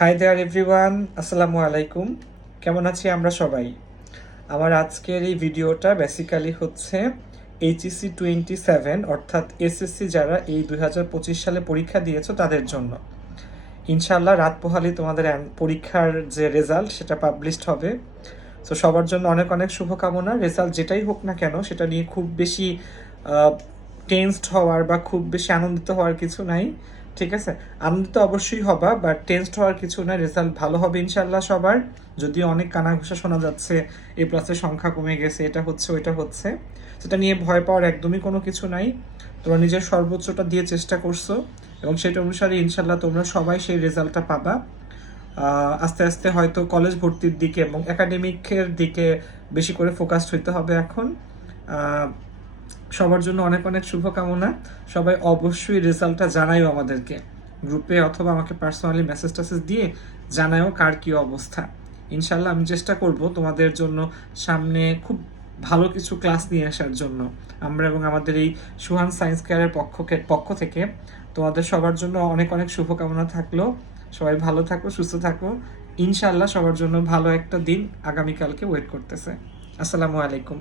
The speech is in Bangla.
হাই দেয়ার এভরিওয়ান, আসসালামু আলাইকুম। কেমন আছি আমরা সবাই? আমার আজকের এই ভিডিওটা বেসিক্যালি হচ্ছে এইচএসসি 27 অর্থাৎ এসএসসি যারা এই 2025 সালে পরীক্ষা দিয়েছো তাদের জন্য। ইনশাল্লাহ রাত পোহালি তোমাদের পরীক্ষার যে রেজাল্ট সেটা পাবলিশড হবে। সো সবার জন্য অনেক অনেক শুভকামনা। রেজাল্ট যেটাই হোক না কেন সেটা নিয়ে খুব বেশি টেন্সড হওয়ার বা খুব বেশি আনন্দিত হওয়ার কিছু নাই, ঠিক আছে? আনন্দিত অবশ্যই হবা, বাট টেন্সড হওয়ার কিছু নাই। রেজাল্ট ভালো হবে ইনশাল্লাহ সবার। যদিও অনেক কানাঘুষা শোনা যাচ্ছে, এ প্লাসের সংখ্যা কমে গেছে, এটা হচ্ছে ওইটা হচ্ছে, সেটা নিয়ে ভয় পাওয়ার একদমই কোনো কিছু নাই। তোমরা নিজের সর্বোচ্চটা দিয়ে চেষ্টা করছো এবং সেটা অনুসারে ইনশাল্লাহ তোমরা সবাই সেই রেজাল্টটা পাবা। আস্তে আস্তে হয়তো কলেজ ভর্তির দিকে এবং একাডেমিকের দিকে বেশি করে ফোকাসড হইতে হবে এখন। সবার জন্য অনেক অনেক শুভকামনা। সবাই অবশ্যই রেজাল্টটা জানাইও আমাদেরকে, গ্রুপে অথবা আমাকে পার্সোনালি মেসেজ টেসেজ দিয়ে জানাইও কার কী অবস্থা। ইনশাল্লাহ আমি চেষ্টা করব তোমাদের জন্য সামনে খুব ভালো কিছু ক্লাস নিয়ে আসার জন্য। আমরা এবং আমাদের এই সুহান সায়েন্স কেয়ারের পক্ষ থেকে তোমাদের সবার জন্য অনেক অনেক শুভকামনা থাকলো। সবাই ভালো থাকো, সুস্থ থাকো। ইনশাল্লাহ সবার জন্য ভালো একটা দিন আগামীকালকে ওয়েট করতেছে। আসসালামু আলাইকুম।